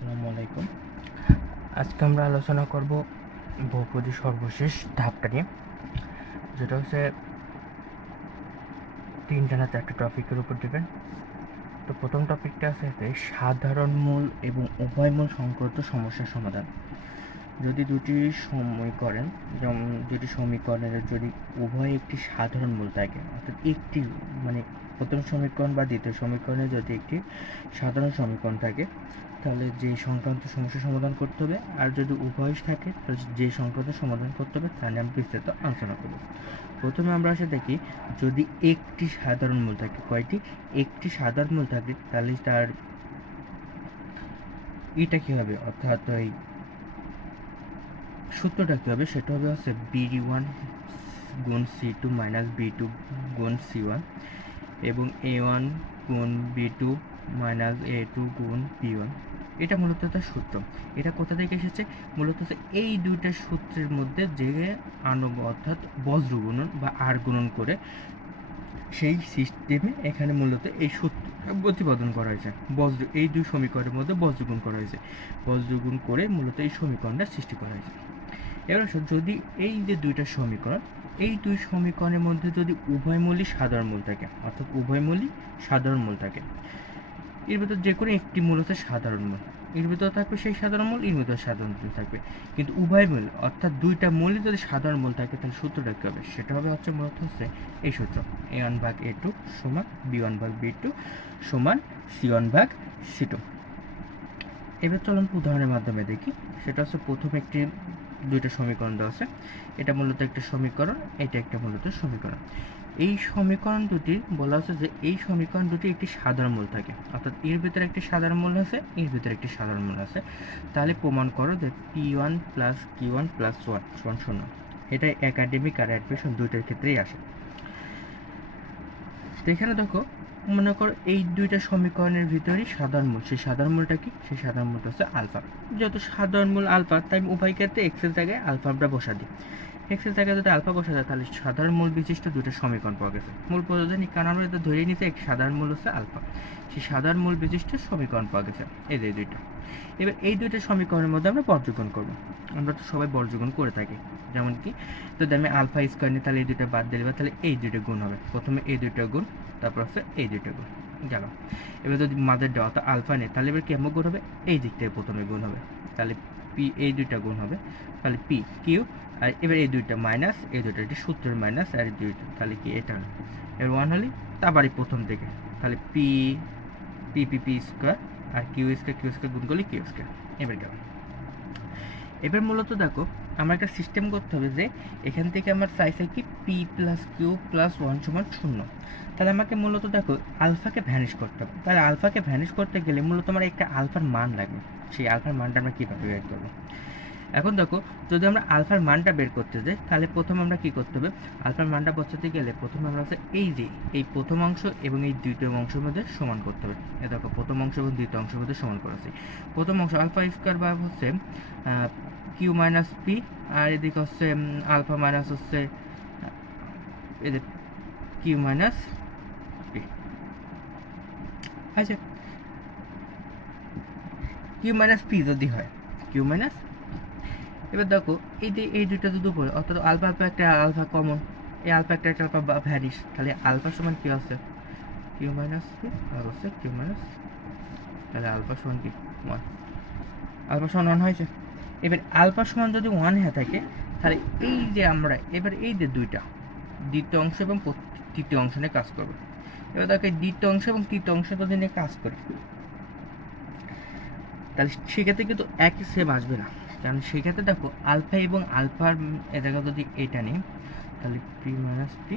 আসসালামু আলাইকুম। আজকে আমরা আলোচনা করব বহুপদী সর্বশেষ ধাপটা নিয়ে, যেটা হচ্ছে 3টা না 4টা টপিকের উপর ডিপেন্ড। তো প্রথম টপিকটা আছে সাধারণ মূল এবং উভয় মূল সংক্রান্ত সমস্যার সমাধান। যদি দুটি সমীকরণ, যেমন দুটি সমীকরণের যদি উভয় একটি সাধারণ মূল থাকে, অর্থাৎ একটি মানে প্রথম সমীকরণ বা দ্বিতীয় সমীকরণে যদি একটি সাধারণ সমীকরণ থাকে, তাহলে যে সংক্রান্ত সমস্যা সমাধান করতে হবে। আর যদি উভয় থাকে, তাহলে যে সংক্রান্ত সমাধান করতে হবে তা নিয়ে আমি বিস্তারিত আলোচনা করব। প্রথমে আমরা আসে দেখি, যদি একটি সাধারণ মূল থাকে, কয়টি? একটি সাধারণ মূল থাকে, তাহলে তার এটা কী হবে, অর্থাৎ ওই সূত্রটা কী হবে, সেটা হবে হচ্ছে BD1 গুণ C2 মাইনাস B2 গুণ C1 এবং A1 গুণ B2 মাইনাস A2 গুণ B1। এটা মূলত তার সূত্র। এটা কোথা থেকে এসেছে? মূলত এই দুইটা সূত্রের মধ্যে যে অর্থাৎ বজ্র গুণন বা আর গুণন করে সেই সিস্টেমে এখানে মূলত এই সূত্র প্রতিপাদন করা হয়েছে। বজ্র এই দুই সমীকরণের মধ্যে বজ্রগুণ করা হয়েছে। বজ্রগুণ করে মূলত এই সমীকরণটা সৃষ্টি করা হয়েছে। এবার যদি এই যে দুইটা সমীকরণ, এই দুই সমীকরণের মধ্যে যদি উভয় মূলই সাধারণ মূল থাকে, অর্থাৎ উভয় মূলই সাধারণ মূল থাকে, এর ভিতর যে কোনো একটি মূল হচ্ছে সাধারণ মূল, এর ভিতরে থাকবে সেই সাধারণ মূল, এর ভিতরে সাধারণ মূল থাকবে। কিন্তু উভয় মূল অর্থাৎ দুইটা মূলই যদি সাধারণ মূল থাকে, তাহলে সূত্রটা কী হবে? সেটা হবে হচ্ছে মূলত হচ্ছে এই সূত্র, A1 ভাগ A2 সমান B1 ভাগ B2 সমান C1 ভাগ C2। এবার চলুন উদাহরণের মাধ্যমে দেখি। সেটা হচ্ছে প্রথমে একটি দুইটা সমীকরণ দেওয়া আছে। এটা মূলত একটা সমীকরণ, এটা একটা মূলত সমীকরণ। এই সমীকরণ দুটি বলা হচ্ছে যে এই সমীকরণ দুটি একটি সাধারণ মূল থাকে, অর্থাৎ এর ভিতরে একটি সাধারণ মূল আছে, এর ভিতরে একটি সাধারণ মূল আছে। তাহলে প্রমাণ করো যে P1 প্লাস Q1 প্লাস 1 সমান 0। এটা একাডেমিক আর অ্যাডমিশন দুইটার ক্ষেত্রেই আসে। তো এখানে দেখো, মনে করো এই দুইটা সমীকরণের ভিতরেই সাধারণ মূল। সেই সাধারণ মূলটা কি? সেই সাধারণ মূলটা হচ্ছে আলফা। যেহেতু সাধারণ মূল আলফা, তাই আমি উভয় ক্ষেত্রে এক্সের জায়গায় আলফা আমরা বসা দিই। এক্সের জায়গায় যদি আলফা বসা যায়, তাহলে সাধারণ মূল বিশিষ্ট দুটো সমীকরণ পাওয়া গেছে। মূল প্রয়োজনই, কারণ আমরা এটা ধরেই নিতে এক সাধারণ মূল হচ্ছে আলফা। সেই সাধারণ মূল বিশিষ্ট সমীকরণ পাওয়া গেছে এই যে দুইটা। এবার এই দুইটা সমীকরণের মধ্যে আমরা বর্গীকরণ করব। আমরা তো সবাই বর্গীকরণ করে থাকি। যেমন কি, যদি আমি আলফা স্কোয়ার নিই, তাহলে এই দুইটা বাদ দিলে তাহলে এই দুইটা গুণ হবে। প্রথমে এই দুইটা গুণ, তারপর হচ্ছে এই দুইটা গুণ গেল। এবার যদি মাদের দেওয়া তো আলফা নেই, তাহলে এবার কেমন গুণ হবে? এই দিক থেকে প্রথমে গুণ হবে, তাহলে পি এই দুইটা গুণ হবে, তাহলে পি কিউ। আর এবার এই দুইটা মাইনাস, এই দুইটা এটি সূত্রের মাইনাস, আর এই দুইটা তাহলে কি এটা হলো। এবার ওয়ান হলে তারপরে প্রথম থেকে, তাহলে P P P P square আর কিউ স্কোয়ার গুণ করলে কিউ স্কোয়ার। এবার গেল। এবার মূলত দেখো, আমার একটা সিস্টেম করতে হবে যে এখান থেকে আমার চাইছে কি পি প্লাস কিউ প্লাস 1 সমান 0। তাহলে আমাকে মূলত দেখো আলফাকে ভ্যানিশ করতে হবে। তাহলে আলফাকে ভ্যানিশ করতে গেলে মূলত আমার একটা আলফার মান লাগবে। সেই আলফার মানটা আমরা কীভাবে বের করবো? এখন দেখো, যদি আমরা আলফার মানটা বের করতে যাই, তাহলে প্রথম আমরা কি করতে হবে? আলফার মানটা বসাতে গেলে প্রথমে আমরা হচ্ছে এই যে এই প্রথম অংশ এবং এই দ্বিতীয় অংশের মধ্যে সমান করতে হবে। এ দেখো, প্রথম অংশ এবং দ্বিতীয় অংশের মধ্যে সমান করেছি। প্রথম অংশ আলফা স্কোয়ার বা হচ্ছে কিউ মাইনাস পি, আর এদিকে হচ্ছে আলফা মাইনাস হচ্ছে এদের কিউ মাইনাস পি। আচ্ছা, কিউ মাইনাস পি যদি হয়, কিউ মাইনাস, এবার দেখো এই যে এই দুইটা যদি উপরে, অর্থাৎ আলফা আলফা একটা আলফা কমন, এই আলফা একটা আলফা ভ্যানিশ, তাহলে আলফা সমান কি আছে? কিউ মাইনাস পি আর হচ্ছে কিউ মাইনাস, তাহলে আলফা সমান কি? 1। আলফা সমান 1 হয়েছে। এবার আলফা সমান যদি 1 হয়ে থাকে, তাহলে এই যে আমরা এবার এই যে দুইটা দ্বিতীয় অংশ এবং তৃতীয় অংশ নিয়ে কাজ করবো। এবার দেখো দ্বিতীয় অংশ এবং তৃতীয় অংশ যদি নিয়ে কাজ করি, তাহলে সেক্ষেত্রে কিন্তু একই সেম আসবে না। কারণ সেক্ষেত্রে দেখো আলফা এবং আলফার জায়গায় যদি এটা নিই, তাহলে পি মাইনাস পি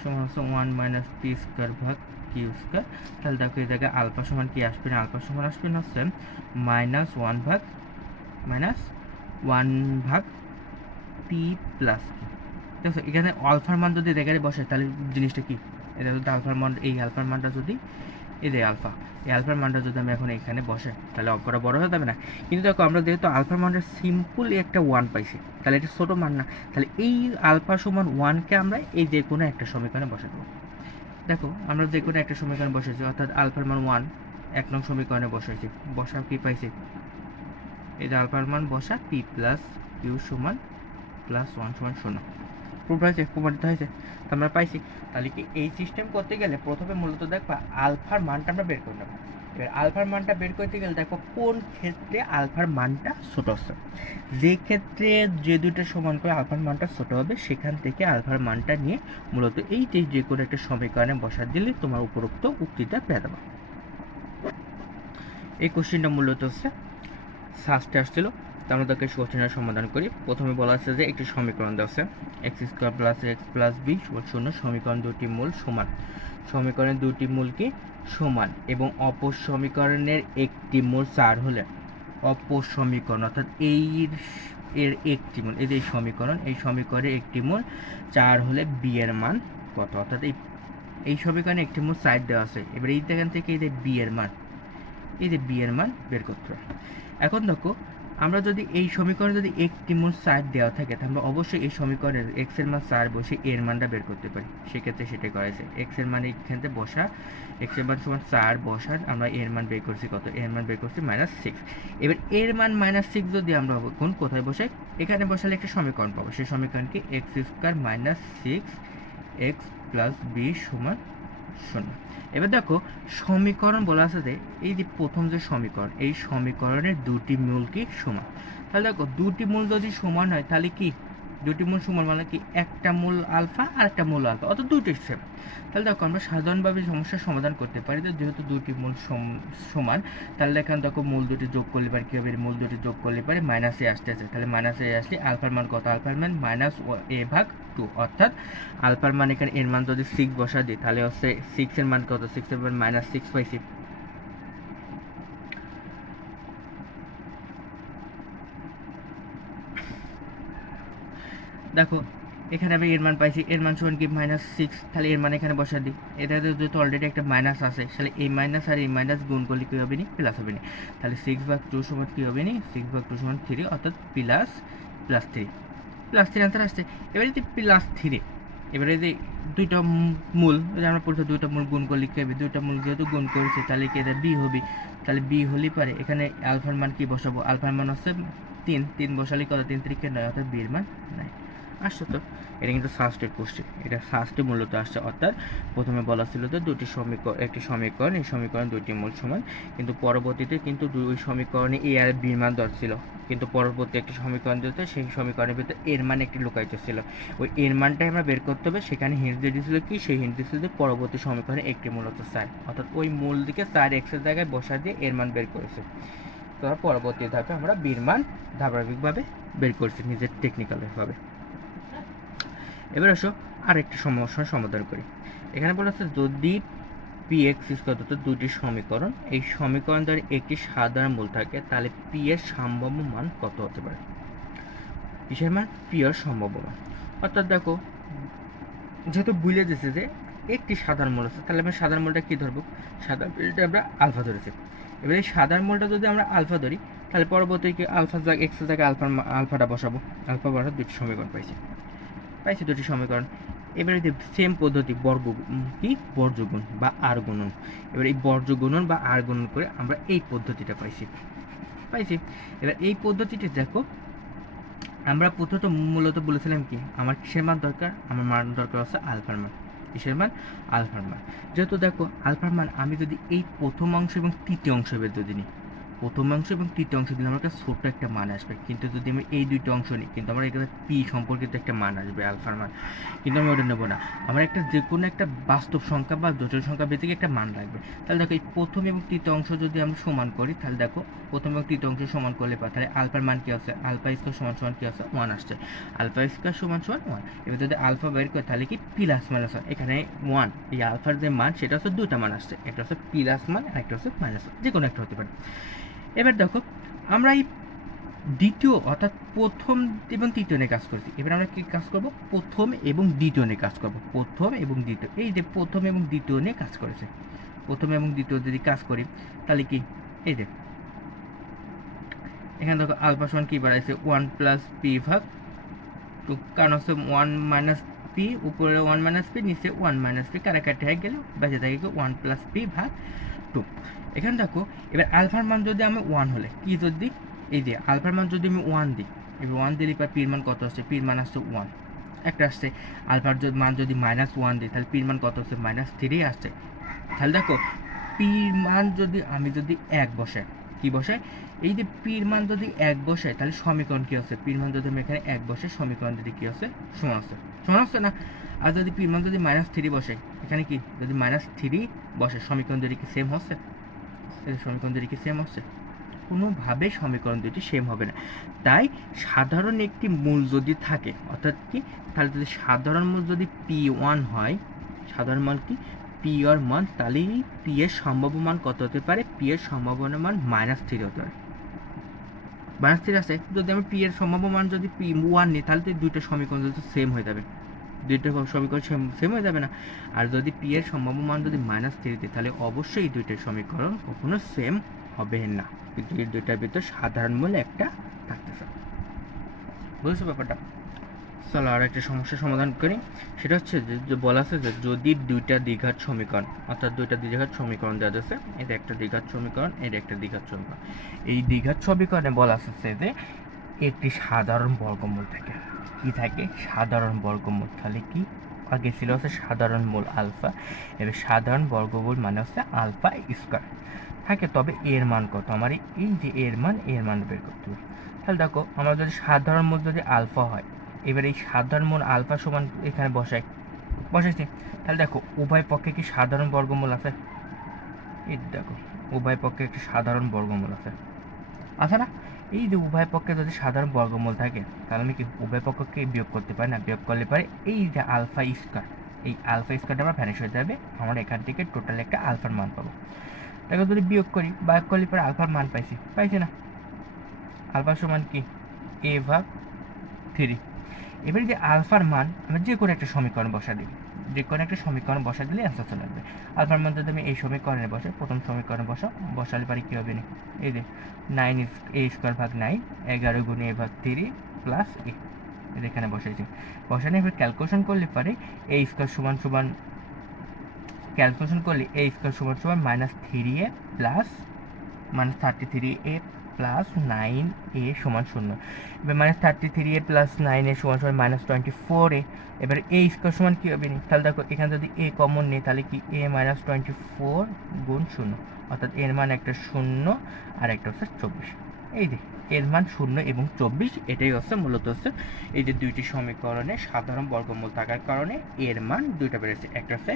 সমান হচ্ছে 1 মাইনাস পি স্কোয়ার ভাগ কিউ স্কোয়ার। তাহলে দেখো এই জায়গায় আলফা সমান কি আসবে না? আলফা সমান আসবে না হচ্ছে -1 ভাগ পি প্লাস কিউ। দেখো এখানে আলফার মান যদি জায়গায় বসে, তাহলে জিনিসটা কি? এটা যদি আলফার মান, এই আলফার মানটা যদি এই যে আলফা, এই আলফার মানটা যদি আমি এখন এখানে বসে, তাহলে অঙ্কটা বড় হয়ে যাবে না? কিন্তু দেখো আমরা যেহেতু আলফার মানটা সিম্পল একটা 1 পাইছি, তাহলে এটা ছোটো মান না। তাহলে এই আলফা সমান 1কে আমরা এই যে কোনো একটা সমীকরণে বসে দেবো। দেখো আমরা যে কোনো একটা সমীকরণে বসেছি, অর্থাৎ আলফার মান 1 1 নং সমীকরণে বসেছি। বসা কি পাইছি? এই যে আলফার মান বসা পি প্লাস কিউ সমান প্লাস 1 সমান 0 প্রুফ হয়েছে, প্রমাণিত হয়েছে। তো আমরা পাইছি। তাহলে কি এই সিস্টেম করতে গেলে প্রথমে মূলত দেখবা আলফার মানটা আমরা বের করে নেব। এবার আলফার মানটা বের করতে গেলে দেখো কোন ক্ষেত্রে আলফার মানটা ছোট হচ্ছে। যে ক্ষেত্রে যে দুটো সমান করে আলফার মানটা ছোট হবে সেখান থেকে আলফার মানটা নিয়ে মূলত এই যে কোনো একটা সমীকরণে বসা দিলে তোমার উপরোক্ত উক্তিটা পেয়ে যাবে। এই কোশ্চেনটা মূলত হচ্ছে সাস্টে আসছিল। তো আমরা তাকে কোশ্চেনের সমাধান করি। প্রথমে বলা আছে যে একটি সমীকরণ দেওয়া আছে x square plus x plus b শূন্য, সমীকরণ দুটি মূল সমান, সমীকরণের দুটি মূল কি সমান এবং অপর সমীকরণের একটি মূল 4 হলে অপর সমীকরণ অর্থাৎ এর একটি মূল, এই যে সমীকরণ, এই সমীকরণের একটি মূল 4 হলে বি এর মান কত, অর্থাৎ এই সমীকরণে একটি মূল 4 দেওয়া আছে। এবার এই জায়গা থেকে এই যে বি এর মান, এই যে বি এর মান বের করতে হবে। এখন দেখো আমরা যদি এই সমীকরণে যদি একটি মূল 4 দেওয়া থাকে তাহলে অবশ্যই এই সমীকরণের x এর মান 4 বসে এর মানটা বের করতে পারি। সেক্ষেত্রে সেটাই করা হয়েছে, x এর মান এইখানে বসা, x এর মান সমান 4 বসা, আমরা এর মান বের করছি কত, এর মান বের করছি -6। এবার এর মান -6 যদি আমরা কোন কোথায় বসাই, এখানে বসালে একটা সমীকরণ পাবো। সেই সমীকরণকে x square -6x plus b সমান 0। এবার দেখো সমীকরণ বলা আছে যে এই যে প্রথম যে সমীকরণ, এই সমীকরণের দুটি মূল কি সমান। তাহলে দেখো দুটি মূল যদি সমান হয় তাহলে কি দুটি মূল সমান মানে কি একটা মূল আলফা আর একটা মূল আলফা, অর্থাৎ দুটোই সেম। তাহলে দেখো আমরা সাধারণভাবে সমস্যার সমাধান করতে পারি যে যেহেতু দুটি মূল সমান, তাহলে এখানে দেখো মূল দুটি যোগ করলে পারে কি হবে, মূল দুটি যোগ করলে পারে মাইনাসে আসতেছে, তাহলে মাইনাসে আসলে আলফার মান কত, আলফার মান -a/2, অর্থাৎ আলফার মান এখানে এর মান যদি 6 বসা দিই তাহলে হচ্ছে 6 এর মান কত, 6 এর মান -6 পাইছি। দেখো এখানে আমি এর মান পাইছি, এর মান সমান কি -6, তাহলে এর মান এখানে বসা দিই। এটাতে যেহেতু অলরেডি একটা মাইনাস আছে তাহলে এই মাইনাস আর এই মাইনাস গুণ করলে কী হবে নি, প্লাস হবে নি। তাহলে 6/2 সমান কী হবে নি, 6/2 সমান 3, অর্থাৎ +3 আনসার আসছে। এবার যদি +3, এবারে যে দুইটা মূল আমরা পড়ছি দুইটা মূল গুণ করলে কী হবে, দুইটা মূল যেহেতু গুণ করেছে তাহলে কি এটা বি হবে, তাহলে বি হলেই পারে এখানে আলফার মান কি বসাবো, আলফার মান হচ্ছে 3 বসালে কত, 3 3 9, অর্থাৎ বির মান 9 আসছে। তো এটা কিন্তু ফার্স্টের কোশ্চেন, এটা ফার্স্টে মূলত আসছে, অর্থাৎ প্রথমে বলা ছিল যে দুটি সমীকরণ, একটি সমীকরণ, এই সমীকরণ দুটি মূল সমান, কিন্তু পরবর্তীতে কিন্তু দুই সমীকরণে এ আর বির মান দর ছিল, কিন্তু পরবর্তী একটি সমীকরণ দিতে সেই সমীকরণের ভিতরে এর মান একটি লুকায়িত ছিল, ওই এর মানটাই আমরা বের করতে হবে। সেখানে হিন্ট দিয়ে দিয়েছিল কি, সেই হিন্ট দিয়েছিল যে পরবর্তী সমীকরণে একটি মূলত 4, অর্থাৎ ওই মূল দিকে 4 এক্সের জায়গায় বসা দিয়ে এর মান বের করেছে। তো পরবর্তী ধাপে আমরা বির মান ধারাবাহিকভাবে বের করছি নিজের টেকনিক্যালভাবে। এবার আসো আরেকটি সমস্যার সমাধান করি। এখানে বলা আছে যদি px = দুটি সমীকরণ, এই সমীকরণ দ্বারা একটি সাধারণ মূল থাকে তাহলে p এর সম্ভাব্য মান কত হতে পারে। কিসের মান, p এর সম্ভাব্য মান। অর্থাৎ দেখো যেহেতু বুঝে দিচ্ছে যে একটি সাধারণ মূল আছে তাহলে আমরা সাধারণ মূলটা কি ধরবো, সাধারণ মূলটা আমরা আলফা ধরেছি। এবার এই সাধারণ মূলটা যদি আমরা আলফা ধরি তাহলে পরবর্তী কি আলফা জায়গায় এক্সের জায়গায় আলফাটা বসাবো, আলফা বসার দুটি সমীকরণ পাইছি দুটি সমীকরণ। এবারে যে সেম পদ্ধতি বর্গগুণ বা আর গুণন, এবার এই বর্গগুণন বা আর গুণন করে আমরা এই পদ্ধতিটা পাইছি। এবার এই পদ্ধতিটা দেখো আমরা প্রথমত মূলত বলেছিলাম কি আমার কিসের মান দরকার, আমার মান দরকার হচ্ছে আলফার মান। কিসের মান, আলফার মান। যেহেতু দেখো আলফার মান আমি যদি এই প্রথম অংশ এবং তৃতীয় অংশ বের যদি নিই, প্রথম অংশ এবং তৃতীয় অংশ দিলে আমার কাছে ছোট্ট একটা মান আসবে, কিন্তু যদি আমি এই দুইটা অংশ নিই কিন্তু আমার এখানে পি সম্পর্কিত একটা মান আসবে আলফার মান, কিন্তু আমি ওটা নেবো না। আমার একটা যে কোনো একটা বাস্তব সংখ্যা বা জটিল সংখ্যা ভিত্তিক একটা মান লাগবে। তাহলে দেখো এই প্রথম এবং তৃতীয় অংশ যদি আমরা সমান করি তাহলে দেখো প্রথম এবং তৃতীয় অংশ সমান করলে পাই, তাহলে আলফার মান কি আছে, আলফা স্কোয়ার সমান কি আছে 1 আসছে, আলফা স্কোয়ার সমান 1। এবার যদি আলফা বের করি তাহলে কি প্লাস মাইনাস 1, এখানে 1 এই আলফার যে মান সেটা হচ্ছে দুইটা মান আসছে, একটা হচ্ছে প্লাস মান আর একটা হচ্ছে মাইনাস মান, যে কোনো একটা হতে পারে। এবার দেখো আমরা এই দ্বিতীয় অর্থাৎ প্রথম এবং তৃতীয় নিয়ে কাজ করছি, এবার আমরা কি কাজ করব, প্রথম এবং দ্বিতীয় নিয়ে কাজ করব। প্রথম এবং দ্বিতীয়, এই যে প্রথম এবং দ্বিতীয় নিয়ে কাজ করেছে, প্রথম এবং দ্বিতীয় যদি কাজ করি তাহলে কি এই যে এখানে দেখো আলফা সমান কি বাড়াইছে 1 + p ভাগ 2, কারণ হচ্ছে 1 - p, উপরে 1 - p, নিচে 1 - p, কাটাকাটি হয়ে গেলে বেঁচে থাকে 1 + p ভাগ 2। এখানে দেখো এবার আলফার মান যদি আমি 1 হলে কি যদি এই যে আলফার মান যদি আমি 1 দিই, এবার 1 দিলে পর পির মান কত আসছে? পির মান আসছে 1 একটা আসছে। আলফার মান যদি -1 দিই তাহলে পির মান কত আসছে? -3 আসছে। তাহলে দেখো পির মান যদি আমি যদি 1 বসাই, কি বসাই? এই যে পির মান যদি 1 বসাই তাহলে সমীকরণ কি আছে? পির মান যদি আমি এখানে 1 বসাই, সমীকরণ যদি কি আছে? সমান আছে। সমান আছে না? আর যদি পির মান যদি -3 বসাই, এখানে কি যদি -3 বসাই, সমীকরণ দুটি কি সেম হচ্ছে? এই সমীকরণ দুটি কি সেম হচ্ছে? কোনোভাবে সমীকরণ দুটি সেম হবে না। তাই সাধারণ একটি মূল যদি থাকে, অর্থাৎ কি, তাহলে যদি সাধারণ মূল যদি P1 হয়, সাধারণ মান কি পি এর মান, তাহলে পি এর সম্ভাব্য মান কত হতে পারে? পি এর সম্ভাবনা মান -3 হতে পারে। -3 আছে। যদি আমি পি এর সম্ভাব্য মান যদি P1 নিই তাহলে তো দুইটা সমীকরণ যদি সেম হয়ে যাবে, দুইটা সমীকরণ সেম হয়ে যাবে না? আর যদি পি এর সম্ভাব্য মান যদি -3 দিই তাহলে অবশ্যই এই দুইটা সমীকরণ কখনো সেম হবে না, কিন্তু এই দুইটার ভিতর সাধারণ মূল একটা থাকতেছে। বুঝছো ব্যাপারটা? চলো আর একটা সমস্যার সমাধান করি। সেটা হচ্ছে যে বলা আছে যে যদি দুইটা দ্বিঘাত সমীকরণ, অর্থাৎ দুইটা দ্বিঘাত সমীকরণ দেওয়া যাচ্ছে, এটা একটা দ্বিঘাত সমীকরণ, এটা একটা দ্বিঘাত সমীকরণ। এই দ্বিঘাত সমীকরণে বলা আছে যে একটি সাধারণ বর্গমূল থাকে। কি থাকে? সাধারণ বর্গমূল। তাহলে কি আগে ছিল হচ্ছে সাধারণ মূল আলফা, এবার সাধারণ বর্গমূল মানে হচ্ছে আলফা স্কয়ার থাকে। তবে এর মান কত? আমার এই যে এর মান বের করতে হবে। তাহলে দেখো আমার যদি সাধারণ মূল যদি আলফা হয়, এবার এই সাধারণ মূল আলফা সমান এখানে বসাইছি। তাহলে দেখো উভয় পক্ষে কি সাধারণ বর্গমূল আছে? এই দেখো উভয় পক্ষে একটি সাধারণ বর্গমূল আছে না? এই যে উভয় পক্ষে যদি সাধারণ বর্গমূল থাকে তাহলে আমি কি উভয় পক্ষকে বিয়োগ করতে পারি না? বিয়োগ করলে পারে এই যে আলফা স্কয়ার, এই আলফা স্কয়ারটা আমার ভ্যানিশ হয়ে যাবে। আমরা এখান থেকে টোটাল একটা আলফার মান পাবো। দেখো যদি বিয়োগ করলে পরে আলফার মান পাইছি না? আলফা সমান কি a/3। এবারে যে আলফার মান আমরা যে কোনো একটা সমীকরণ বসা দিই, দিলে অ্যান্সার চলে আসবে। আলফার মান যদি আমি এই সমীকরণে বসাই, প্রথম সমীকরণে বসালে পারি কি হবে? এই যে 9 a²/9, 11 × a/3 প্লাস a, এখানে বসাইছি। বসানো এবার ক্যালকুলেশন করলে পারে -3a plus -33a plus 9a সমান 0। এবার -33a প্লাস 9a সমান -24a। এবার a স্কয়ার সমান কি হবে? তাহলে দেখো এখানে যদি a কমন নেই তাহলে কি a -24 গুণ 0, অর্থাৎ এর মান একটা 0 আর একটা হচ্ছে 24। এই যে এর মান 0 এবং 24, এটাই হচ্ছে মূলত হচ্ছে এই যে দুইটি সমীকরণে সাধারণ বর্গমূল থাকার কারণে এর মান দুইটা বেড়েছে, একটা হচ্ছে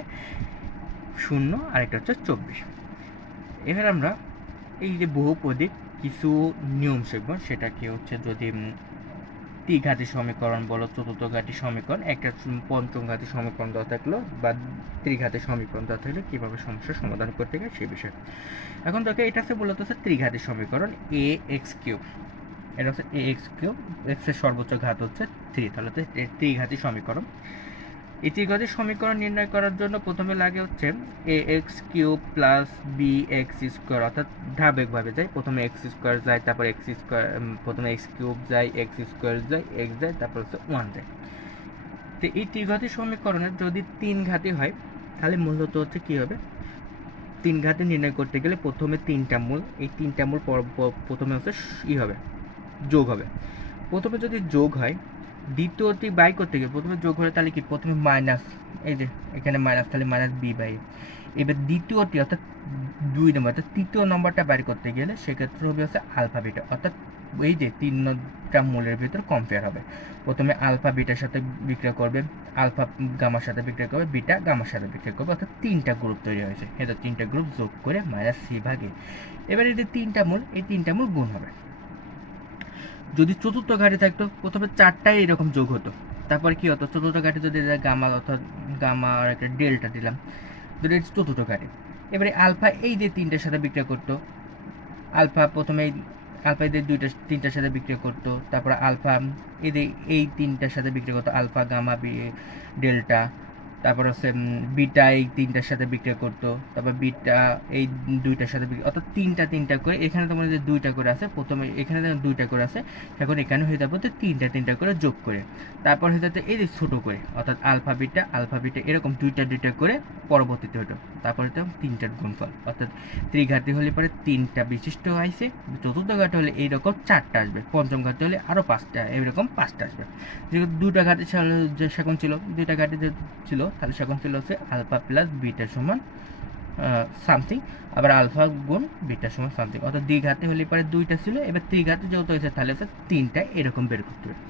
0 আর একটা হচ্ছে 24। এবার আমরা এই যে বহুপদীর কিছু নিয়ম শিখব। সেটা কি হচ্ছে, যদি ত্রিঘাতী সমীকরণ বলো, চতুর্থ ঘাতী সমীকরণ, একটা পঞ্চম ঘাতী সমীকরণ দেওয়া থাকলো বা ত্রিঘাতী সমীকরণ দেওয়া থাকলে কীভাবে সমস্যার সমাধান করতে হয় সেই বিষয়ে। এখন দেখো এটা হচ্ছে মূলত হচ্ছে ত্রিঘাতী সমীকরণ ax3। এটা হচ্ছে ax3, এক্স এর সর্বোচ্চ ঘাত হচ্ছে 3, তাহলে হচ্ছে ত্রিঘাতী সমীকরণ। এই ত্রিঘাতী সমীকরণ নির্ণয় করার জন্য প্রথমে লাগে হচ্ছে ax³ প্লাস bx², অর্থাৎ ধারাবাহিকভাবে যায়। প্রথমে x² যায়, তারপর প্রথমে x³ যায়, x² যায়, x যায়, তারপর হচ্ছে 1 যায়। তো এই ত্রিঘাতী সমীকরণের যদি 3 ঘাতী হয় তাহলে মূলত হচ্ছে কী হবে? 3 ঘাতী নির্ণয় করতে গেলে প্রথমে 3টা মূল, এই 3টা মূল প্রথমে হচ্ছে হবে, যোগ হবে। প্রথমে যদি যোগ হয়, দ্বিতীয়টি বাই করতে গেলে প্রথমে যোগ হলে তাহলে কি প্রথমে মাইনাস, এই যে এখানে মাইনাস, তাহলে -b/a। এবার দ্বিতীয়টি অর্থাৎ 2 নম্বর, অর্থাৎ তৃতীয় নম্বরটা বাইর করতে গেলে সেক্ষেত্রে হবে হচ্ছে আলফা বিটা, অর্থাৎ এই যে 3টা মূলের ভিতর কম্পেয়ার হবে। প্রথমে আলফা বিটার সাথে বিক্রিয়া করবে, আলফা গামার সাথে বিক্রিয়া করবে, বিটা গামার সাথে বিক্রিয়া করবে, অর্থাৎ 3টা গ্রুপ তৈরি হয়েছে। এই 3টা গ্রুপ যোগ করে -c/a। এবার এই যে 3টা মূল, এই 3টা মূল গুণ হবে। যদি চতুর্থ ঘাটে থাকতো প্রথমে 4টাই এরকম যোগ হতো, তারপর কি হতো? চতুর্থ ঘাটে যদি গামা, অর্থাৎ গামা আর একটা ডেল্টা দিলাম, যদি চতুর্থ ঘাটে। এবারে আলফা এই যে 3টার সাথে বিক্রিয়া করতো, আলফা প্রথমে আলফা এদের 3টার সাথে বিক্রিয়া করতো, তারপর আলফা এদের এই 3টার সাথে বিক্রিয়া করতো, আলফা গামা ডেল্টা, তারপর হচ্ছে বিটা এই তিনটার সাথে বিক্রিয়া করতো, তারপর বিটা এই দুইটার সাথে অর্থাৎ তিনটা করে, এখানে তোমার যে দুইটা করে আছে প্রথমে, এখানে যেমন দুইটা করে আছে, এখন এখানে হয়ে যাবে তিনটা করে যোগ করে, তারপর হয়ে যাচ্ছে এই যে ছোটো করে, অর্থাৎ আলফা বিটা এরকম দুইটা করে পরবর্তীতে হতো, তারপরে তো তিনটার গুণফল, অর্থাৎ ত্রিঘাতী হলে পরে তিনটা বিশিষ্ট হয়েছে, চতুর্থ ঘাতে হলে এইরকম চারটা আসবে, পঞ্চম ঘাতে হলে আরও পাঁচটা, এরকম পাঁচটা আসবে। যেহেতু দুটা ঘাতে সেকন্ড ছিল, দুইটা ঘাতে ছিল, তাহলে সেকন্ড ছিল হচ্ছে আলফা প্লাস বিটা সমান সামথিং, আবার আলফা গুণ বিটা সমান সামথিং, অর্থাৎ দ্বিঘাতে হলে পরে দুইটা ছিল, এবার ত্রিঘাতে যেহেতু হয়েছে তাহলে হচ্ছে তিনটা, এরকম বের করতে হবে।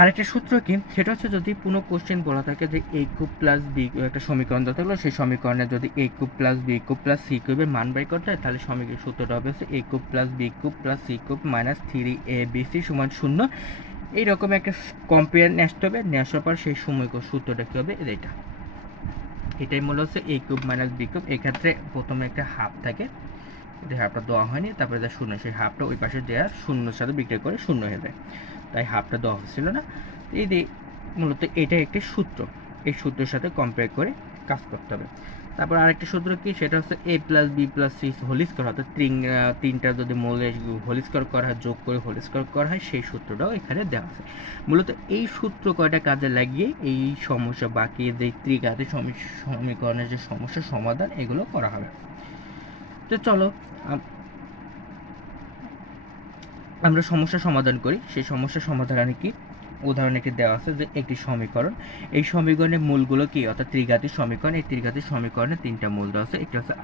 আরেকটা সূত্র কি, সেটা হচ্ছে যদি কোনো কোশ্চেন বলা থাকে যে এ কিউব প্লাস বি, একটা সমীকরণ দেওয়া থাকলো, সেই সমীকরণে যদি A cube plus B cube plus C কিউবের মান বের করতে হয়, তাহলে সূত্রটা হবে হচ্ছে A cube plus B cube plus C cube minus 3ab সমান 0। এইরকম একটা কম্পেয়ার নিয়ে আসতে হবে, নিয়ে আসার পর সেই সূত্রটা কী হবে, এটাই মূল হচ্ছে A cube minus B cube. এক্ষেত্রে প্রথমে একটা হাফ থাকে, হাফটা দেওয়া হয়নি, তারপরে যা শূন্য, সেই হাফটা ওই পাশে দেওয়া শূন্যর সাথে বিক্রি করে শূন্য হয়ে যায়, তাই হাফটা দেওয়া হচ্ছিল না। এই যে মূলত এটা একটি সূত্র, এই সূত্রের সাথে কম্পেয়ার করে কাজ করতে হবে। তারপর আরেকটা সূত্র কি, সেটা হচ্ছে A plus B plus C whole square, অর্থাৎ তিনটা যদি মৌলের হোল স্কয়ার করা হয়, যোগ করে হোল স্কয়ার করা হয়, সেই সূত্রটাও এখানে দেওয়া আছে। মূলত এই সূত্র কয়টা কাজে লাগিয়ে এই সমস্যা, বাকি যে ত্রিঘাতী সমীকরণের যে সমস্যার সমাধান, এগুলো করা হবে। তো চলো আমরা সমস্যা সমাধান করি। সেই সমস্যা সমাধানে কি উদাহরণে কি দেওয়া আছে যে একটি সমীকরণ, এই সমীকরণের মূলগুলো কি, অর্থাৎ ত্রিঘাতী সমীকরণ, এই ত্রিঘাতী সমীকরণে তিনটা মূল দেওয়া আছে, একটা হচ্ছে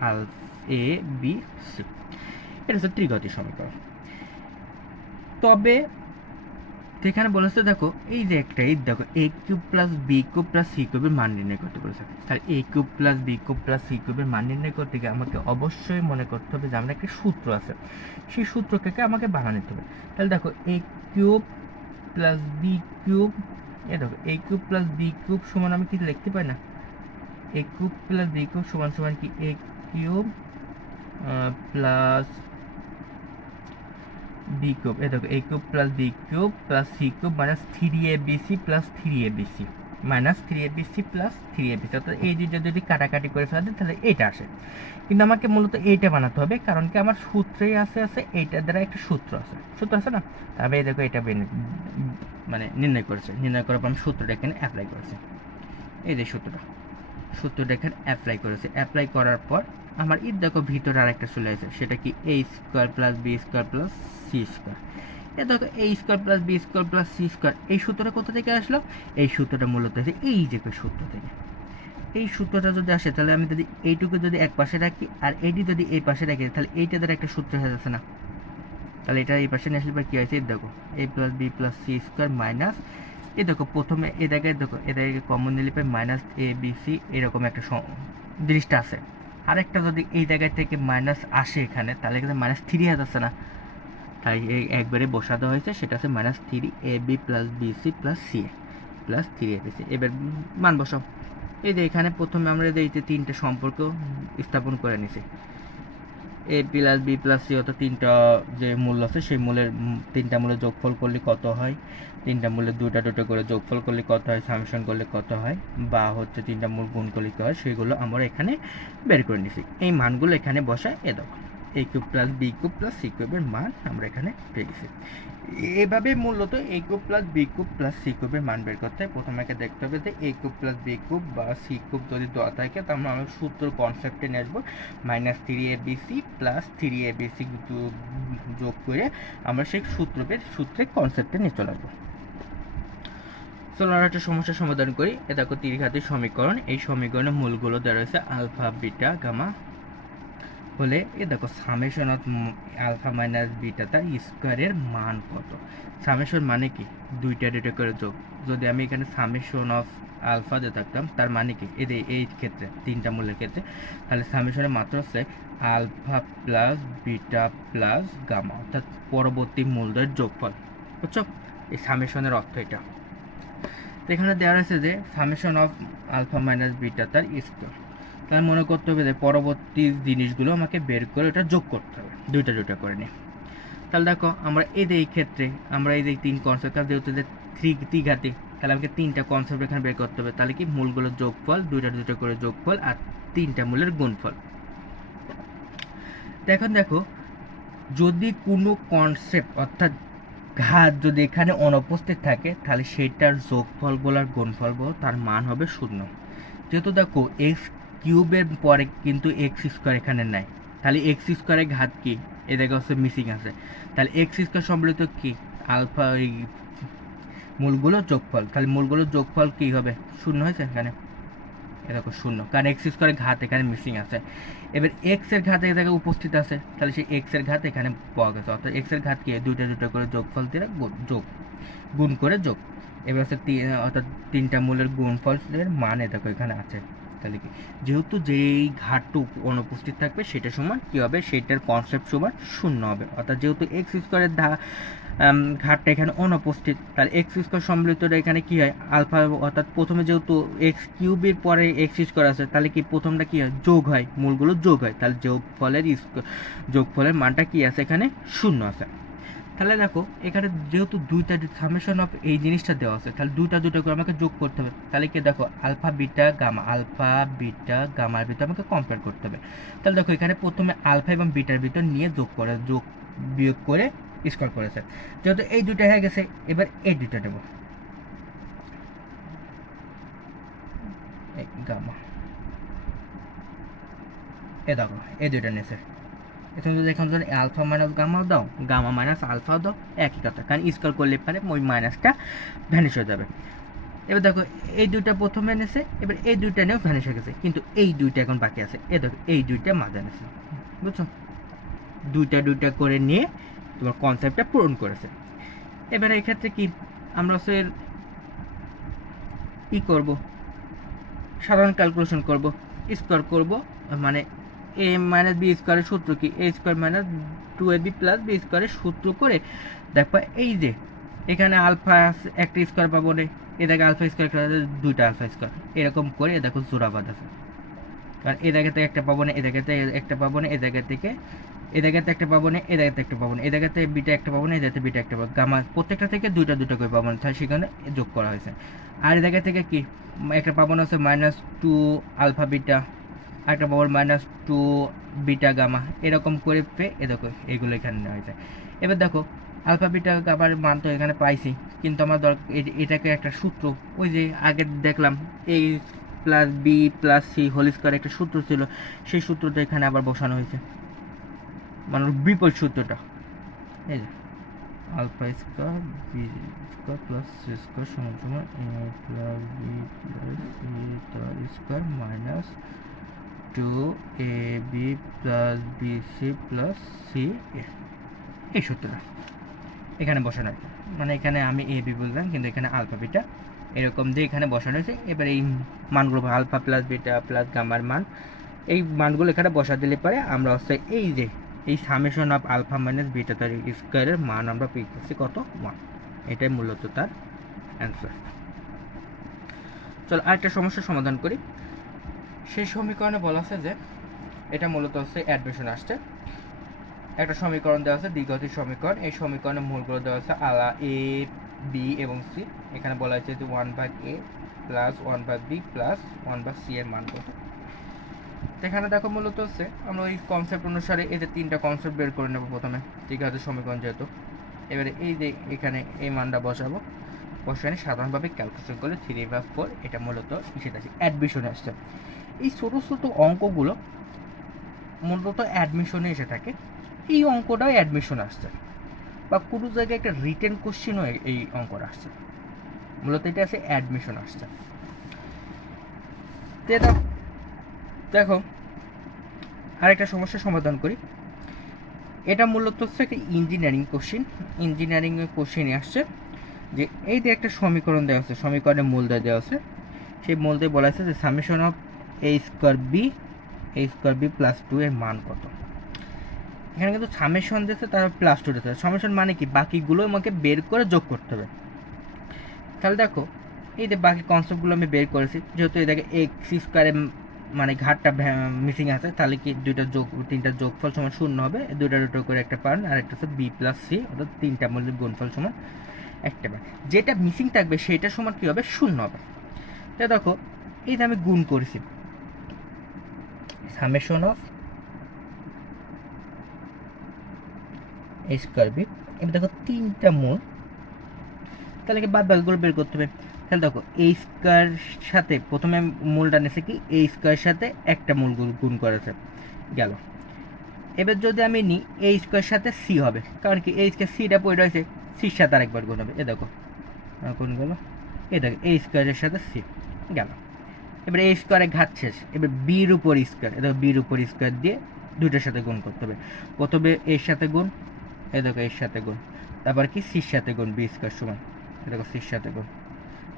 এ বি সি, এটা হচ্ছে ত্রিঘাতী সমীকরণ। তবে এখানে বলেছে দেখো এই যে একটা, এই দেখো A cube plus B cube plus C কিউবের মান নির্ণয় করতে বলেছে। তাহলে A cube plus B cube plus C কিউবের মান নির্ণয় করতে গিয়ে আমাকে অবশ্যই মনে করতে হবে যে আমরা একটা সূত্র আছে, সেই সূত্রকে আমাকে বানানো নিতে হবে। তাহলে দেখো A cube plus B cube, এ দেখো A cube plus B cube সমান আমি কি লিখতে পারি না, A cube plus B cube সমান সমান কি A cube plus B cube, এ দেখো A cube plus B cube plus C cube minus 3abc plus 3abc minus 3abc plus 3abc, অর্থাৎ এই দুইটা যদি কাটাকাটি করে ফেলা যায় তাহলে এইটা আসে। কিন্তু আমাকে মূলত এইটা বানাতে হবে, কারণ কি আমার সূত্রেই আছে এইটার দ্বারা একটা সূত্র আছে না, তবে এই দেখো এটা মানে নির্ণয় করার পর আমি সূত্রটা এখানে অ্যাপ্লাই করেছি, এই যে সূত্রটা এখানে অ্যাপ্লাই করেছে। অ্যাপ্লাই করার পর আমার দেখো ভিতরে আরেকটা চলে আসে, সেটা কি A square plus B square plus C square. এ দেখো A square plus B square plus C square, এই সূত্রটা কোথা থেকে আসলো, এই সূত্রটা মূলত আছে এই যে সূত্র থেকে। এই সূত্রটা যদি আসে তাহলে আমি যদি এইটুকু যদি এক পাশে রাখি আর এইটি যদি এই পাশে রাখি, তাহলে এইটা দ্বারা একটা সূত্র হয়ে যাচ্ছে না, তাহলে এটা এই পাশে নিয়ে আসলে কী হয়েছে, দেখো A plus B plus C square minus, এই দেখো প্রথমে এ জায়গায় দেখো এটাকে কমন নিলে পাই মাইনাস এ বি সি, এরকম একটা জিনিসটা আছে। আরেকটা যদি এই জায়গায় থেকে মাইনাস আসে এখানে, তাহলে কিন্তু মাইনাস 3 যাচ্ছে না, তাই এই একবারে বসাতে হয়েছে, সেটা আছে minus 3ab plus bc plus c plus 3abc। এবার মান বসাও, এই যে এখানে প্রথমে আমরা এই যে তিনটে সম্পর্ক স্থাপন করে নিছি, এ প্লাস বি প্লাস সি, অর্থাৎ তিনটা যে মূল আছে সেই মূলের তিনটা মূলের যোগফল করলে কত হয়, তিনটা মূলের দুটা করে যোগফল করলে কত হয়, সামেশন করলে কত হয়, বা হচ্ছে তিনটা মূল গুণ করলে কত হয়, সেগুলো আমরা এখানে বের করে নিছি। এই মানগুলো এখানে বসায় এ দেখো A cube plus B cube plus C কিউবের মান আমরা এখানে পেয়ে গেছি। এভাবে মূলত A cube plus B cube plus C কিউবের মান বের করতে হয়। প্রথমে দেখতে হবে যে A cube plus B cube বা সি কিউব যদি দেওয়া থাকে, তাহলে আমরা সূত্র কনসেপ্টে নিয়ে আসবো, মাইনাস 3abc প্লাস 3abc যোগ করে আমরা সেই সূত্রে কনসেপ্টে নিয়ে চলে আসবো। চলো আর একটা সমস্যার সমাধান করি। এ দেখো ত্রিঘাতী সমীকরণ, এই সমীকরণের মূলগুলো দেওয়া রয়েছে আলফা বিটা গামা হলে, এ দেখো summation of alpha minus beta তার স্কোয়ারের মান কত। সামেশন মানে কি, দুইটা করে যোগ, যদি আমি এখানে সামেশন অফ আলফা দিয়ে থাকতাম, তার মানে কি এই ক্ষেত্রে তিনটা মূলের ক্ষেত্রে, তাহলে সামেশনের মাত্রা হচ্ছে alpha plus beta plus gamma, অর্থাৎ পরবর্তী মূলদের যোগফল, বুঝছো? এই সামেশনের অর্থ এটা। তো এখানে দেওয়া রয়েছে যে summation of alpha minus beta তার স্কোয়ার, তাহলে মনে করতে হবে যে পরবর্তী জিনিসগুলো আমাকে বের করে ওটা যোগ করতে হবে, দুইটা করে নিয়ে। তাহলে দেখো আমরা এই ক্ষেত্রে আমরা এই যে তিন কনসেপ্ট, যেহেতু যে তাহলে আমাকে তিনটা কনসেপ্ট এখানে বের করতে হবে। তাহলে কি মূলগুলোর যোগফল, দুইটা করে যোগফল আর তিনটা মূলের গুণফল। এখন দেখো, যদি কোনো কনসেপ্ট অর্থাৎ ঘাত যদি এখানে অনুপস্থিত থাকে তাহলে সেটার যোগফল বলার গুণফল বল তার মান হবে 0। যেহেতু দেখো এক্স কিউবের পরে কিন্তু এক্স স্কোয়ার এখানে নাই, তাহলে এক্স স্কোয়ারের ঘাত কি এ দেখা হচ্ছে মিসিং আছে, তাহলে এক্স স্কোয়ার সম্বলিত কি আলফা ওই মূলগুলোর যোগফল, তাহলে মূলগুলোর যোগফল কি হবে 0 হয়েছে এখানে, এরকম 0, কারণ এক্স স্কোয়ারের ঘাত এখানে মিসিং আছে। এবার এক্স এর ঘাত এই জায়গায় উপস্থিত আছে, তাহলে সেই এক্স এর ঘাত এখানে পাওয়া গেছে, অর্থাৎ এক্স এর ঘাত কি দুইটা করে যোগফল দিয়ে যোগ গুণ করে যোগ। এবার হচ্ছে অর্থাৎ তিনটা মূলের গুণফলের মান দেখো এখানে আছে। তাহলে কি যেহেতু যেই ঘাতটুকু অনুপস্থিত থাকবে সেটা সমান কি হবে, সেটার কনসেপ্ট সমান 0 হবে। অর্থাৎ যেহেতু এক্স স্কোয়ারের ঘাটটা এখানে অনুপস্থিত, তাহলে এক্স স্কোয়ার সম্মিলিতটা এখানে কি হয় আলফা, অর্থাৎ প্রথমে যেহেতু এক্স কিউবের পরে এক্স স্কোয়ার আছে তাহলে কি প্রথমটা কি হয় যোগ হয়, মূলগুলো যোগ হয়, তাহলে যোগফলের মানটা কি আছে এখানে 0 আছে। তাহলে দেখো এখানে যেহেতু দুইটা সামেশন অফ এই জিনিসটা দেওয়া আছে, তাহলে দুইটা করে আমাকে যোগ করতে হবে। তাহলে কি দেখো আলফা বিটা গামার ভিতরে আমাকে কম্পেয়ার করতে হবে। তাহলে দেখো এখানে প্রথমে আলফা এবং বিটার ভিতর নিয়ে যোগ বিয়োগ করে স্কোয়ার করেছে। যেহেতু এই দুইটা হয়ে গেছে, এবার এই দুইটা নেব, গামা এ দেখো এই দুইটা নিয়েছে। এখানে যদি আলফা মাইনাস গামাও দাও, গামা মাইনাস আলফাও দাও, একই কথা, কারণ স্কোয়ার করলে পারে ওই মাইনাসটা ভ্যানিশ হয়ে যাবে। এবার দেখো এই দুইটা প্রথমে এনেছে, এবার এই দুইটা নিয়েও ভ্যানিশ হয়ে গেছে, কিন্তু এই দুইটা এখন বাকি আছে। এ দেখো এই দুইটা মাঝে এনেছে, বুঝছো, দুইটা করে নিয়ে তোমার কনসেপ্টটা পূরণ করেছে। এবারে এক্ষেত্রে কি আমরা হচ্ছে করব, সাধারণ ক্যালকুলেশন করব, স্কোয়ার করব, মানে এ মাইনাস বি স্কোয়ারের সূত্র কি A square minus 2ab plus B স্কোয়ারের সূত্র করে দেখো এই যে এখানে আলফা একটা স্কোয়ার পাবো না, এ দেখে আলফা স্কোয়ার দুইটা আলফা স্কোয়ার, এরকম করে দেখো জোড়াবাদ আছে, কারণ এ জায়গাতে একটা পাবো না, এ জায়গাতে একটা পাবো না, এ জায়গা থেকে এ জায়গাতে একটা পাবো না, এ জায়গাতে একটা পাবো না, এ জায়গাতে বিটা একটা পাবো না, এ জায়গাতে বিটা একটা পাবো, গামা প্রত্যেকটা থেকে দুইটা করে পাবো না, তাহলে সেখানে যোগ করা হয়েছে। আর এই জায়গা থেকে কি একটা পাবো না হচ্ছে -2 আলফা বিটা, একটা পাবো -2 বিটা গামা, এরকম করে এ দেখো এগুলো এখানে নেওয়া হয়েছে। এবার দেখো আলফা বিটা গামার মান তো এখানে পাইছি, কিন্তু আমার এটাকে একটা সূত্র, ওই যে আগে দেখলাম এই plus B plus C whole square একটা সূত্র ছিল, সেই সূত্রটা এখানে আবার বসানো হয়েছে, মানে বিপরীত সূত্রটা। এই যে alpha square b square plus C square সমান সমান a plus B plus c তার square minus 2ab plus bc plus c, এই সূত্রটা এখানে বসানো হয়েছে। মানে এখানে আমি এ বি বললাম, কিন্তু এখানে আলফা বিটা এরকম দিয়ে এখানে বসানো হয়েছে। এবার এই মানগুলো আলফা প্লাস বিটা প্লাস গামার মান, এই মানগুলো এখানে বসা দিলে পরে আমরা হচ্ছে এই যে এই summation of alpha minus beta তার স্কোয়ারের মান আমরা পেয়ে গেছি কত 1, এটাই মূলত তার অ্যান্সার। চলো আরেকটা সমস্যার সমাধান করি। সেই সমীকরণে বলা আছে যে এটা মূলত হচ্ছে অ্যাডমিশন আসছে, একটা সমীকরণ দেওয়া আছে দ্বিঘাতীয় সমীকরণ, এই সমীকরণের মূলগুলো দেওয়া আছে এ বি এবং সি। এখানে বলা হয়েছে যে 1/a plus 1/b plus 1/c এর মান কত। এখানে দেখো মূলত হচ্ছে আমরা ওই কনসেপ্ট অনুসারে এই যে তিনটা কনসেপ্ট বের করে নেব প্রথমে, দ্বিঘাতীয় সমীকরণ যেহেতু। এবারে এই যে এখানে এই মানটা বসাবো, বসানে সাধারণভাবে ক্যালকুলেশন করলে 3/4 এটা মূলত হিসেবে আছে, অ্যাডমিশনে আসছে। এই ছোটো ছোটো অঙ্কগুলো মূলত অ্যাডমিশনে এসে থাকে, এই অঙ্কটাও অ্যাডমিশন আসছে, বা কোনো জায়গায় একটা রিটেন কোশ্চেনও এই অঙ্কটা আসছে, মূলত এটা আছে অ্যাডমিশন আসছে। দেখো আরেকটা সমস্যার সমাধান করি। এটা মূলত হচ্ছে একটা ইঞ্জিনিয়ারিং কোশ্চেনে আসছে যে এই যে একটা সমীকরণ দেওয়া আছে, সমীকরণের মূলদয় দেওয়া আছে, সেই মূলদয় বলা আছে যে summation of a square b plus 2 এর মান কত। এখানে কিন্তু সামেশন দিয়েছে, তার প্লাস 2 দিয়েছে। সামেশন মানে কি বাকিগুলো আমাকে বের করে যোগ করতে হবে। তাহলে দেখো এই যে বাকি কনসেপ্টগুলো আমি বের করেছি, যেহেতু এটাকে এক্স স্কোয়ারে মানে ঘাটটা মিসিং আছে, তাহলে কি তিনটা যোগফল সমান 0 হবে, দুটো করে একটা পান, আর একটা হচ্ছে বি প্লাস সি, অর্থাৎ তিনটা মূলের গুণফল সমান একটা বার, যেটা মিসিং থাকবে সেটা সমান কী হবে, শূন্য হবে। তো দেখো এই যে আমি গুণ করেছি, summation of a square b, এবার দেখো তিনটা মূল, তাহলে কি বাদ বাকিগুলো বের করতে হবে। তাহলে দেখো এ স্কোয়ার সাথে প্রথমে মূলটা নিয়েছে কি, এ স্কোয়ারের সাথে একটা মূল গুণ করেছে গেল। এবার যদি আমি নিই এ স্কোয়ারের সাথে সি হবে, কারণ কি এই স্কোয়ার সিটা পড়ে রয়েছে, সির সাথে আরেকবার গুণ হবে। এ দেখো কোন গেল, এ দেখো এ স্কোয়ারের সাথে সি গেল। এবার এ স্কোয়ারে ঘাত শেষ, এবার বির উপর স্কোয়ার, এ দেখো বির উপর স্কোয়ার দিয়ে দুইটার সাথে গুণ করতে হবে। প্রথমে এর সাথে গুণ, এ দেখো এর সাথে গুণ, তারপর কি সির সাথে গুণ, বি স্কোয়ার সমান, এ দেখো সির সাথে গুণ,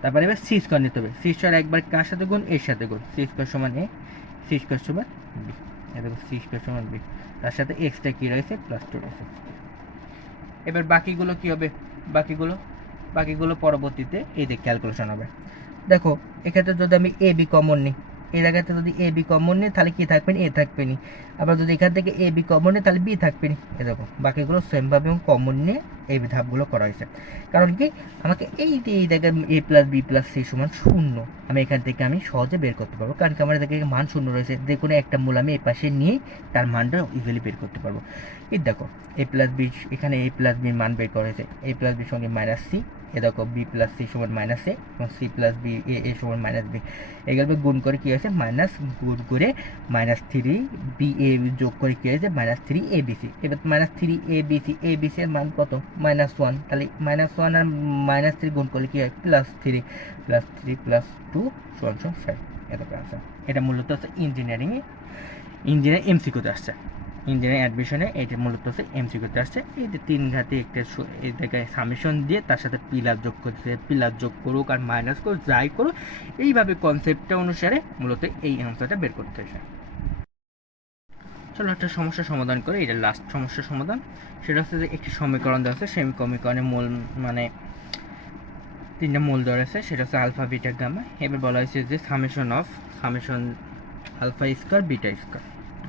তারপরে এবার সি স্কোয়ার নিতে হবে, সি স্কোয়ার একবার কার সাথে গুণ, এর সাথে গুণ, সি স্কোয়ার সমান এ, সি স্কোয়ার সমান বি, এ দেখো সি স্কোয়ার সমান বি, তার সাথে এক্সটা কী রয়েছে, +2 রয়েছে। এবার বাকিগুলো কী হবে, বাকিগুলো পরবর্তীতে এই যে ক্যালকুলেশন হবে। দেখো এক্ষেত্রে যদি আমি এ বি কমন নিই, এই জায়গাতে যদি এ বি কমন নিই তাহলে কী থাকবে, এ থাকবে নি। আবার যদি এখান থেকে এ বি কমন নিই তাহলে বি থাকবে নি। এ দেখো বাকিগুলো সেমভাবে এবং কমন নিয়ে এই ধাপগুলো করা হয়েছে। কারণ কি, আমাকে এই যে এই জায়গায় এ প্লাস বি প্লাস সি সমান 0, আমি এখান থেকে আমি সহজে বের করতে পারবো, কারণ কি আমার এদিকে মান 0 রয়েছে, যে কোনো একটা মূল আমি এই পাশে নিয়ে তার মানটা ইজিলি বের করতে পারবো। এই দেখো এ প্লাস বি, এখানে এ প্লাস বির মান বের করা হয়েছে, এ প্লাস বির সঙ্গে মাইনাস সি, এ দেখো বি প্লাস সি সমান মাইনাস এ এবং সি প্লাস বি এ সমান মাইনাস বি, এগুলো গুণ করে কী হয়েছে, মাইনাস গুণ করে -3 বি এ যোগ করে কী হয়েছে, -3 এ বি সি। এবার -3 এ বি সি এর মান কত, -1, তাহলে -1 আর -3 গুণ করলে কী হয়, +3 +2 = 5। এটা আছে, এটা মূলত হচ্ছে ইঞ্জিনিয়ারিং এমসিকিউতে আসছে, ইঞ্জিনিয়ারিং অ্যাডমিশনে এটা মূলত হচ্ছে এমসিকিউতে আসছে। এই যে 3 ঘাতে একটা এই জায়গায় সামেশন দিয়ে তার সাথে পিলার যোগ করছে, পিলার যোগ করুক আর মাইনাস করুক যাই করুক, এইভাবে কনসেপ্টটা অনুসারে মূলত এই অ্যান্সারটা বের করতে হয়েছে। চলো একটা সমস্যার সমাধান করে, এটা লাস্ট সমস্যার সমাধান। সেটা হচ্ছে যে একটি সমীকরণ দেওয়া আছে, সেই সমীকরণের মূল মানে 3টা মূল দেওয়া আছে, সেটা হচ্ছে আলফা বিটা গামা। এবার বলা হয়েছে যে summation alpha square beta square,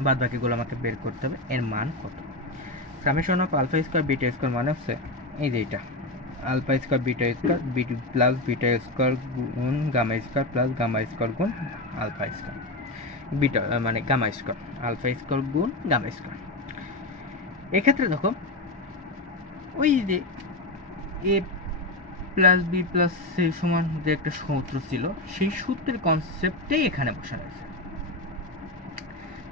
বাদ বাকিগুলো আমাকে বের করতে হবে, এর মান কত। Summation of alpha square beta square মানে হচ্ছে এই যে এটা, alpha square beta square plus beta square গুণ gamma square plus gamma square গুণ আলফা স্কোয়ার, বিটা মানে গামা স্কোয়ার, আলফা স্কোয়ার গুণ গামা স্কোয়ার। এক্ষেত্রে দেখো ওই যে A plus B plus C সমান যে একটা সূত্র ছিল, সেই সূত্রের কনসেপ্টেই এখানে বসানো হয়েছে।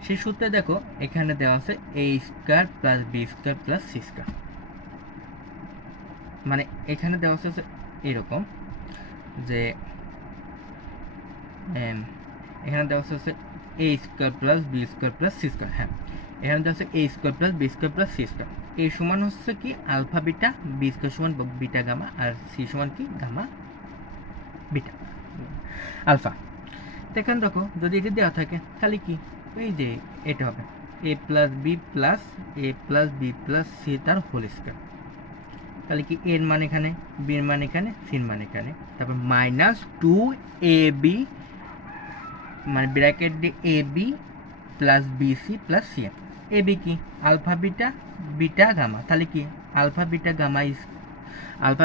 সেই সূত্রে দেখো এখানে দেওয়া আছে A square plus B square plus C square, মানে এখানে দেওয়া আছে এরকম যে এখানে দেওয়া আছে A square plus B square plus C square, হ্যাঁ এখানে দেওয়া আছে A square plus B square plus C square, এই সমান হচ্ছে কি আলফা বিটা, বি স্কোয়ার সমান বিটা গামা, আর সি সমান কি গামা বিটা আলফা। তো এখানে দেখো যদি এটা দেওয়া থাকে তাহলে কি, এই যে এটা হবে এ প্লাস বি প্লাস সি তার হোল স্কোয়ার, তাহলে কি এর মান এখানে, বির মান এখানে, সির মান এখানে, তারপর -2 এ বি মানে ব্র্যাকেট দিয়ে A B plus B C plus C. A B কি আলফা বিটা বিটা গামা, তাহলে কি আলফা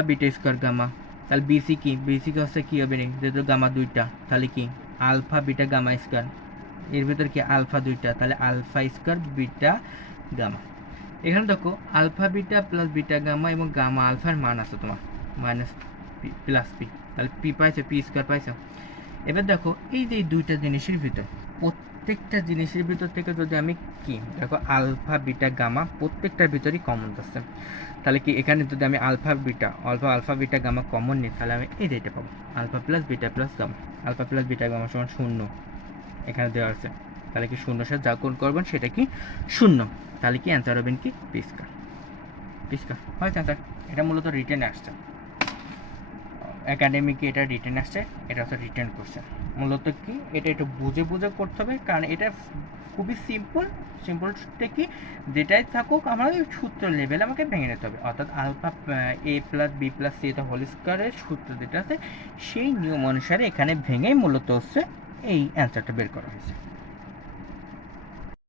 বিটা স্কোয়ার গামা, তাহলে বিসি কি, বিসি হচ্ছে কি হবে যেহেতু গামা দুইটা, তাহলে কি আলফা বিটা গামা স্কোয়ার, এর ভিতর কি আলফা দুইটা, তাহলে আলফা স্কোয়ার বিটা গামা। এখানে দেখো alpha beta plus beta gamma এবং গামা আলফার মান আছে তোমার মাইনাস পি প্লাস পি, তাহলে পি পাইছো, পি স্কোয়ার পাইছো। এবার দেখো এই যে দুইটা জিনিসের ভিতর, প্রত্যেকটা জিনিসের ভিতর থেকে যদি আমি কি দেখো আলফা বিটা গামা প্রত্যেকটার ভিতরেই কমন আসছে, তাহলে কি এখানে যদি আমি আলফা বিটা গামা কমন নিই তাহলে আমি এই যেটা পাবো alpha plus beta plus gamma, alpha plus beta gamma সমান 0 এখানে দেওয়া আছে, তাহলে কি 0 সাথে যা কোণ করবেন সেটা কি 0, তাহলে কি অ্যান্সার হবেন কি পি স্কয়ার হয় অ্যান্সার। এটা মূলত রিটেনে আসছে, একাডেমিকে এটা রিটেন আসছে, এটা হচ্ছে রিটেন কোশ্চেন। মূলত কি এটা একটু বুঝে করতে হবে, কারণ এটা খুবই সিম্পলটা কি যেটাই থাকুক আমার সূত্র লেভেল আমাকে ভেঙে নিতে হবে, অর্থাৎ আলফা এ প্লাস বি প্লাস সি এটা হোল স্কোয়ারের সূত্র যেটা আছে সেই নিয়ম অনুসারে এখানে ভেঙেই মূলত হচ্ছে এই অ্যান্সারটা বের করা হয়েছে।